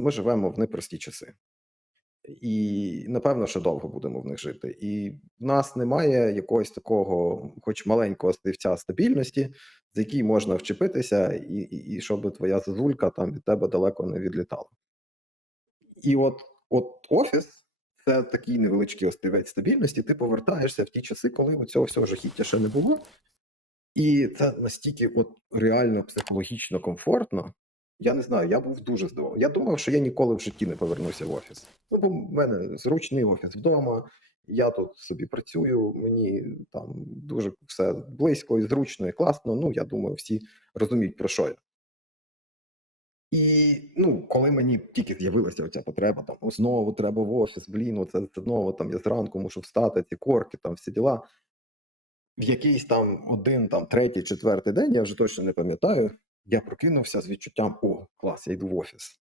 Ми живемо в непрості часи. І напевно, що довго будемо в них жити. І в нас немає якогось такого, хоч маленького слівця стабільності, за який можна вчепитися, і, і, і щоб твоя зазулька там від тебе далеко не відлітала. І от, от офіс це такий невеличкий острівець стабільності. Ти повертаєшся в ті часи, коли у цього всього жахіття ще не було. І це настільки от реально психологічно комфортно. Я не знаю, я був дуже здивований. Я думав, що я ніколи в житті не повернуся в офіс. Ну, бо в мене зручний офіс вдома, я тут собі працюю, мені там дуже все близько і зручно, і класно. Ну, я думаю, всі розуміють, про що я. І ну, коли мені тільки з'явилася оця потреба, там знову треба в офіс, блін, оце це знову там я зранку мушу встати, ці корки, там всі діла. В якийсь там один, там третій, четвертий день, я вже точно не пам'ятаю. Я прокинувся з відчуттям: о, клас, я йду в офіс.